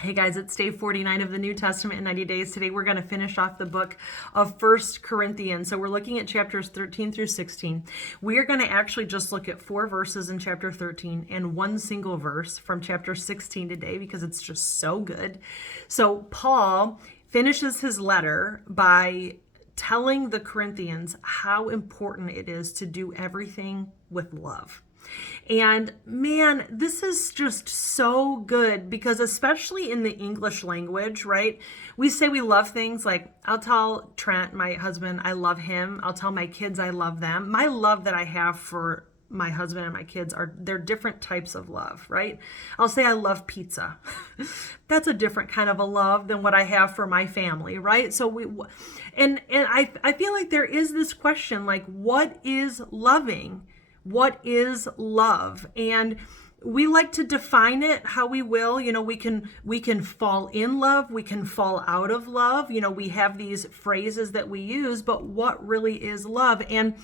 Hey guys, it's day 49 of the New Testament in 90 days. Today we're going to finish off the book of First Corinthians. So we're looking at chapters 13 through 16. We are going to actually just look at 4 verses in chapter 13 and one single verse from chapter 16 today because it's just so good. So Paul finishes his letter by telling the Corinthians how important it is to do everything with love. And man, this is just so good because especially in the English language, right? We say we love things like I'll tell Trent, my husband, I love him. I'll tell my kids I love them. My love that I have for my husband and my kids they're different types of love, right? I'll say I love pizza. That's a different kind of a love than what I have for my family, right? I feel like there is this question like, what is loving? What is love? And we like to define it how we will. You know, we can fall in love, we can fall out of love. You know, we have these phrases that we use, but what really is love? And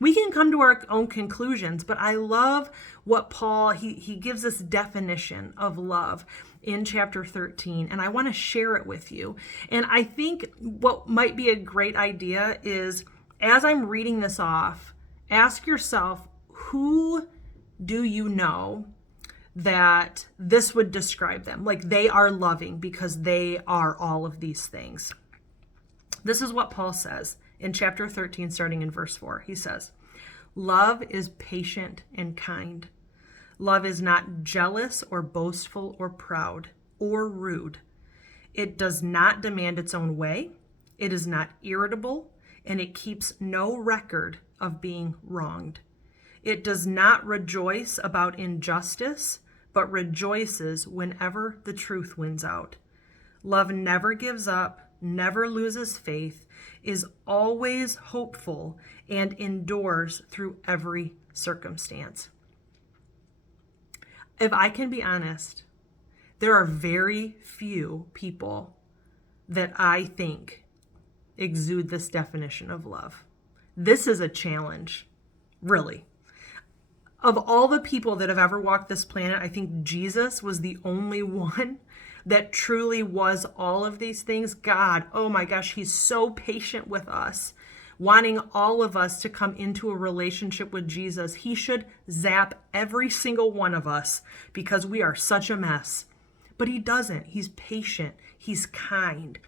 we can come to our own conclusions, but I love what Paul, he gives this definition of love in chapter 13, and I want to share it with you. And I think what might be a great idea is, as I'm reading this off, ask yourself, who do you know that this would describe them? Like they are loving because they are all of these things. This is what Paul says in chapter 13, starting in verse 4. He says, "Love is patient and kind. Love is not jealous or boastful or proud or rude. It does not demand its own way. It is not irritable, and it keeps no record of being wronged. It does not rejoice about injustice, but rejoices whenever the truth wins out. Love never gives up, never loses faith, is always hopeful, and endures through every circumstance." If I can be honest, there are very few people that I think exude this definition of love. This is a challenge, really. Of all the people that have ever walked this planet, I think Jesus was the only one that truly was all of these things. God, oh my gosh, he's so patient with us, wanting all of us to come into a relationship with Jesus. He should zap every single one of us because we are such a mess. But he doesn't. He's patient. He's kind.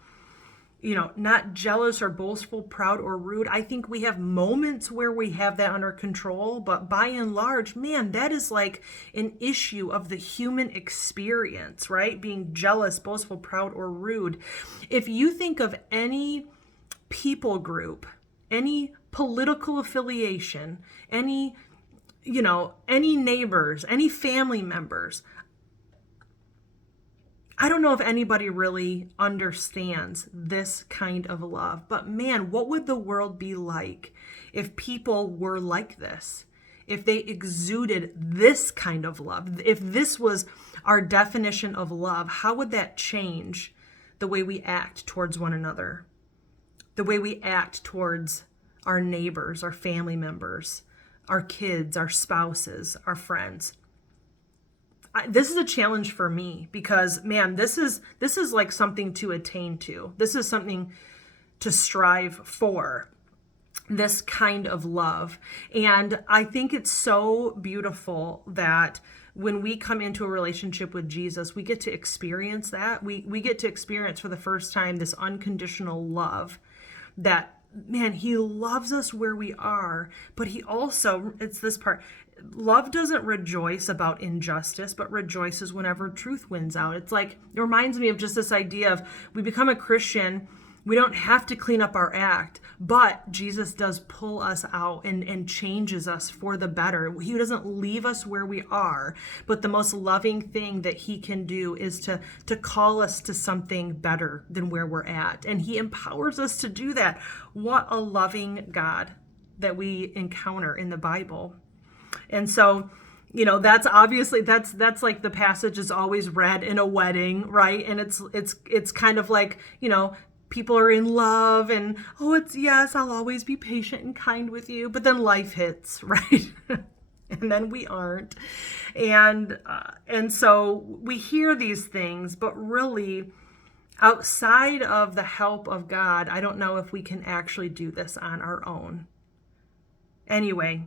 You know, not jealous or boastful, proud or rude. I think we have moments where we have that under control, but by and large, man, that is like an issue of the human experience, right? Being jealous, boastful, proud, or rude. If you think of any people group, any political affiliation, any neighbors, any family members, I don't know if anybody really understands this kind of love, but man, what would the world be like if people were like this? If they exuded this kind of love? If this was our definition of love, how would that change the way we act towards one another? The way we act towards our neighbors, our family members, our kids, our spouses, our friends? This is a challenge for me because, man, this is like something to attain to. This is something to strive for, this kind of love. And I think it's so beautiful that when we come into a relationship with Jesus, we get to experience that. We get to experience for the first time this unconditional love that, man, he loves us where we are, but he also, it's this part, love doesn't rejoice about injustice, but rejoices whenever truth wins out. It's like, it reminds me of just this idea of we become a Christian, we don't have to clean up our act, but Jesus does pull us out and changes us for the better. He doesn't leave us where we are, but the most loving thing that he can do is to call us to something better than where we're at. And he empowers us to do that. What a loving God that we encounter in the Bible. And so, you know, that's obviously that's like the passage is always read in a wedding, right? And it's kind of like, you know, people are in love and, oh, it's yes, I'll always be patient and kind with you. But then life hits, right? and then we aren't. And so we hear these things, but really, outside of the help of God, I don't know if we can actually do this on our own. Anyway,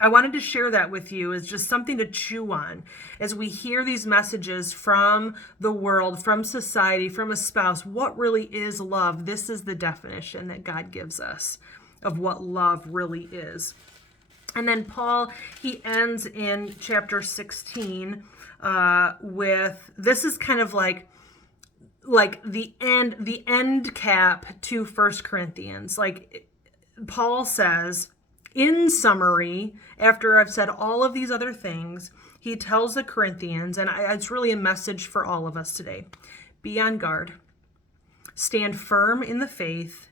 I wanted to share that with you as just something to chew on as we hear these messages from the world, from society, from a spouse. What really is love? This is the definition that God gives us of what love really is. And then Paul, he ends in chapter 16 with, this is kind of like the end cap to 1 Corinthians. Like Paul says, in summary, after I've said all of these other things, he tells the Corinthians, and it's really a message for all of us today: be on guard, stand firm in the faith,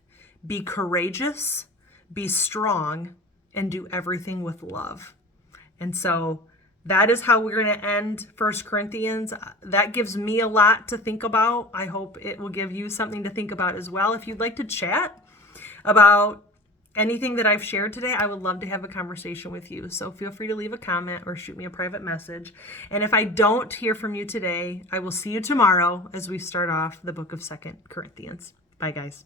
be courageous, be strong, and do everything with love. And so that is how we're going to end 1 Corinthians. That gives me a lot to think about. I hope it will give you something to think about as well. If you'd like to chat about anything that I've shared today, I would love to have a conversation with you. So feel free to leave a comment or shoot me a private message. And if I don't hear from you today, I will see you tomorrow as we start off the book of 2 Corinthians. Bye, guys.